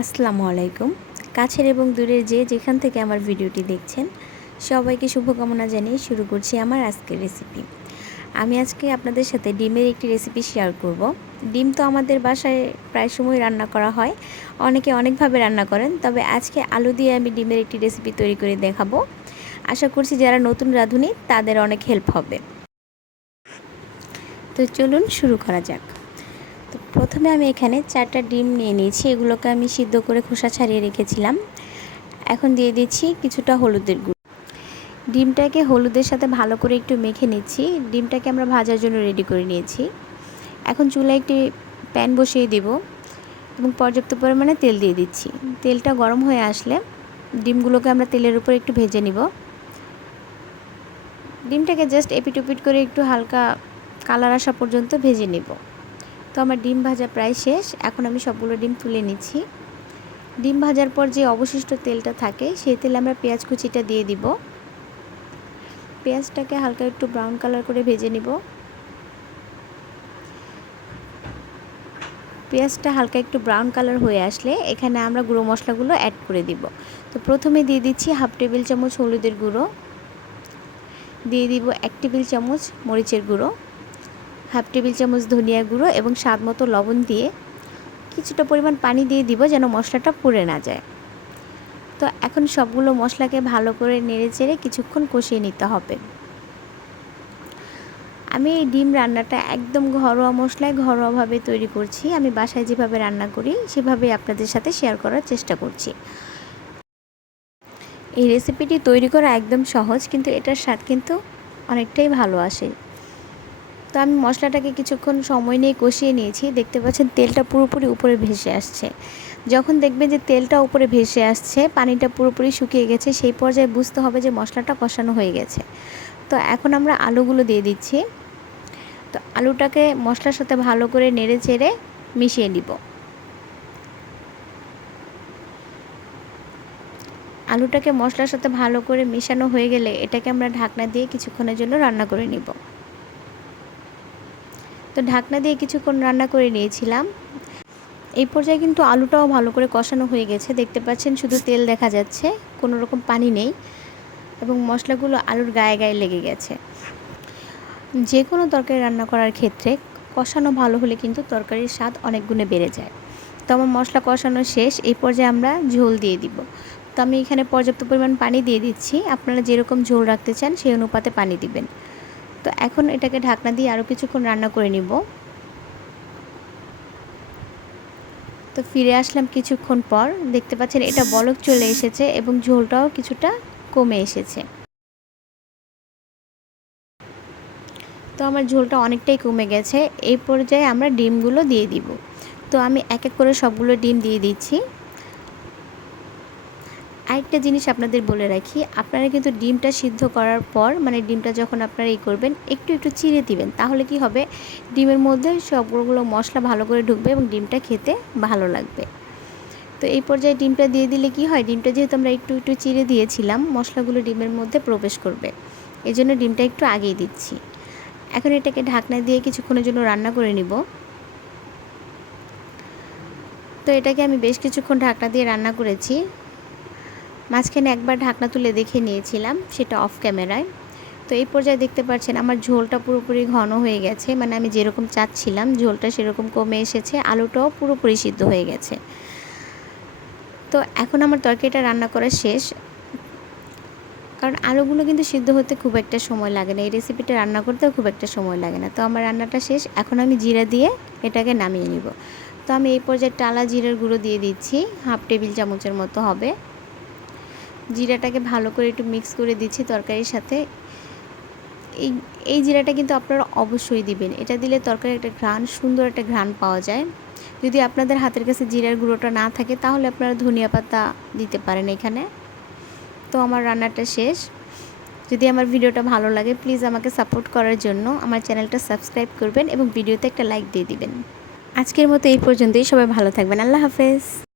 আসসালামু আলাইকুম। কাছের এবং দূরের যে যেখান থেকে আমার ভিডিওটি দেখছেন, সবাইকে শুভকামনা জানিয়ে শুরু করছি আমার আজকের রেসিপি আমি আজকে আপনাদের সাথে ডিমের একটি রেসিপি শেয়ার করব। ডিম তো আমাদের বাসায় প্রায় সময় রান্না করা হয়। অনেকে অনেকভাবে রান্না করেন, তবে আজকে আলু দিয়ে আমি ডিমের একটি রেসিপি তৈরি করে দেখাবো। আশা করছি যারা নতুন রাঁধুনি, তাদের অনেক হেল্প হবে। তো চলুন শুরু করা যাক। তো প্রথমে আমি এখানে চারটা ডিম নিয়ে নিয়েছি, এগুলোকে আমি সিদ্ধ করে খোসা ছাড়িয়ে রেখেছিলাম। এখন দিয়ে দিচ্ছি কিছুটা হলুদের গুঁড়ো। ডিমটাকে হলুদের সাথে ভালো করে একটু মেখে নিচ্ছি। ডিমটাকে আমরা ভাজার জন্য রেডি করে নিয়েছি। এখন চুলায় একটি প্যান বসিয়ে দেব এবং পর্যাপ্ত পরিমাণে তেল দিয়ে দিচ্ছি। তেলটা গরম হয়ে আসলে ডিমগুলোকে আমরা তেলের উপর একটু ভেজে নিব। ডিমটাকে জাস্ট এপিট উপিট করে একটু হালকা কালার আসা পর্যন্ত ভেজে নেব। তো আমার ডিম ভাজা প্রায় শেষ, এখন আমি সবগুলো ডিম তুলে নিচ্ছি। ডিম ভাজার পর যে অবশিষ্ট তেলটা থাকে, সেই তেলে আমরা পেঁয়াজ কুচিটা দিয়ে দিব। পেঁয়াজটাকে হালকা একটু ব্রাউন কালার করে ভেজে নিব। পেঁয়াজটা হালকা একটু ব্রাউন কালার হয়ে আসলে এখানে আমরা গুঁড়ো মশলাগুলো অ্যাড করে দিব। তো প্রথমে দিয়ে দিচ্ছি হাফ টেবিল চামচ হলুদের গুঁড়ো। দিয়ে দিব এক টেবিল চামচ মরিচের গুঁড়ো। হাফ টেবিল চামচ ধনিয়া গুঁড়ো এবং স্বাদ মতো লবণ দিয়ে কিছুটা পরিমাণ পানি দিয়ে দিব যেন মশলাটা পুড়ে না যায়। তো এখন সবগুলো মশলাকে ভালো করে নেড়ে চেড়ে কিছুক্ষণ কষিয়ে নিতে হবে। আমি এই ডিম রান্নাটা একদম ঘরোয়া মশলায় ঘরোয়াভাবে তৈরি করছি। আমি বাসায় যেভাবে রান্না করি সেভাবে আপনাদের সাথে শেয়ার করার চেষ্টা করছি। এই রেসিপিটি তৈরি করা একদম সহজ, কিন্তু এটার স্বাদ কিন্তু অনেকটাই ভালো আসে। তো আমি মশলাটাকে কিছুক্ষণ সময় নিয়ে কষিয়ে নিয়েছি। দেখতে পাচ্ছেন তেলটা পুরোপুরি উপরে ভেসে আসছে। যখন দেখবেন যে তেলটা উপরে ভেসে আসছে, পানিটা পুরোপুরি শুকিয়ে গেছে, সেই পর্যায়ে বুঝতে হবে যে মশলাটা কষানো হয়ে গেছে। তো এখন আমরা আলুগুলো দিয়ে দিচ্ছি। তো আলুটাকে মশলার সাথে ভালো করে নেড়ে চেড়ে মিশিয়ে নিব। আলুটাকে মশলার সাথে ভালো করে মেশানো হয়ে গেলে এটাকে আমরা ঢাকনা দিয়ে কিছুক্ষণের জন্য রান্না করে নিব। তো ঢাকনা দিয়ে কিছুক্ষণ রান্না করে নিয়েছিলাম। এই পর্যায়ে কিন্তু আলুটাও ভালো করে কষানো হয়ে গেছে। দেখতে পাচ্ছেন শুধু তেল দেখা যাচ্ছে, কোনো রকম পানি নেই এবং মশলাগুলো আলুর গায়ে গায়ে লেগে গেছে। যে কোনো তরকারি রান্না করার ক্ষেত্রে কষানো ভালো হলে কিন্তু তরকারির স্বাদ অনেক গুণে বেড়ে যায়। তো আমার মশলা কষানো শেষ, এই পর্যায়ে আমরা ঝোল দিয়ে দিব। তো আমি এখানে পর্যাপ্ত পরিমাণ পানি দিয়ে দিচ্ছি। আপনারা যেরকম ঝোল রাখতে চান সেই অনুপাতে পানি দিবেন। তো এখন এটাকে ঢাকনা দিয়ে আরও কিছুক্ষণ রান্না করে নিব। তো ফিরে আসলাম কিছুক্ষণ পর। দেখতে পাচ্ছেন এটা বলক চলে এসেছে এবং ঝোলটাও কিছুটা কমে এসেছে। তো আমার ঝোলটা অনেকটাই কমে গেছে। এই পর্যায়ে আমরা ডিমগুলো দিয়ে দিব। তো আমি এক এক করে সবগুলো ডিম দিয়ে দিচ্ছি। আরেকটা জিনিস আপনাদের বলে রাখি, আপনারা কিন্তু ডিমটা সিদ্ধ করার পর মানে ডিমটা যখন আপনারা এই করবেন, একটু একটু চিড়ে দিবেন। তাহলে কি হবে? ডিমের মধ্যে সবগুলো মশলা ভালো করে ঢুকবে এবং ডিমটা খেতে ভালো লাগবে। তো এই পর্যায়ে ডিমটা দিয়ে দিলে কি হয়? ডিমটা যেহেতু আমরা একটু একটু চিড়ে দিয়েছিলাম, মশলাগুলো ডিমের মধ্যে প্রবেশ করবে। এই জন্য ডিমটা একটু আগেই দিচ্ছি। এখন এটাকে ঢাকনা দিয়ে কিছুক্ষণের জন্য রান্না করে নিব। তো এটাকে আমি বেশ কিছুক্ষণ ঢাকনা দিয়ে রান্না করেছি। মাঝখানে একবার ঢাকনা তুলে দেখে নিয়েছিলাম, সেটা অফ ক্যামেরায় তো এই পর্যায়ে দেখতে পাচ্ছেন আমার ঝোলটা পুরোপুরি ঘন হয়ে গেছে মানে আমি যেরকম চাচ্ছিলাম ঝোলটা সেরকম কমে এসেছে, আলুটাও পুরোপুরি সিদ্ধ হয়ে গেছে। তো এখন আমার তরকারিটা রান্না করা শেষ। কারণ আলুগুলো কিন্তু সিদ্ধ হতে খুব একটা সময় লাগে না, এই রেসিপিটা রান্না করতেও খুব একটা সময় লাগে না। তো আমার রান্নাটা শেষ, এখন আমি জিরা দিয়ে এটাকে নামিয়ে নিব। তো আমি এই পর্যায়ে টালা জিরার গুঁড়ো দিয়ে দিচ্ছি, হাফ টেবিল চামচের মতো হবে। জিরাটাকে ভালো করে একটু মিক্স করে দিচ্ছি তরকারির সাথে। এই এই জিরাটা কিন্তু আপনারা অবশ্যই দিবেন। এটা দিলে তরকারি একটা ঘ্রাণ, সুন্দর একটা ঘ্রাণ পাওয়া যায়। যদি আপনাদের হাতের কাছে জিরার গুঁড়োটা না থাকে, তাহলে আপনারা ধনিয়া পাতা দিতে পারেন এখানে। তো আমার রান্নাটা শেষ। যদি আমার ভিডিওটা ভালো লাগে প্লিজ আমাকে সাপোর্ট করার জন্য আমার চ্যানেলটা সাবস্ক্রাইব করবেন এবং ভিডিওতে একটা লাইক দিয়ে দিবেন। আজকের মতো এই পর্যন্তই। সবাই ভালো থাকবেন। আল্লাহ হাফেজ।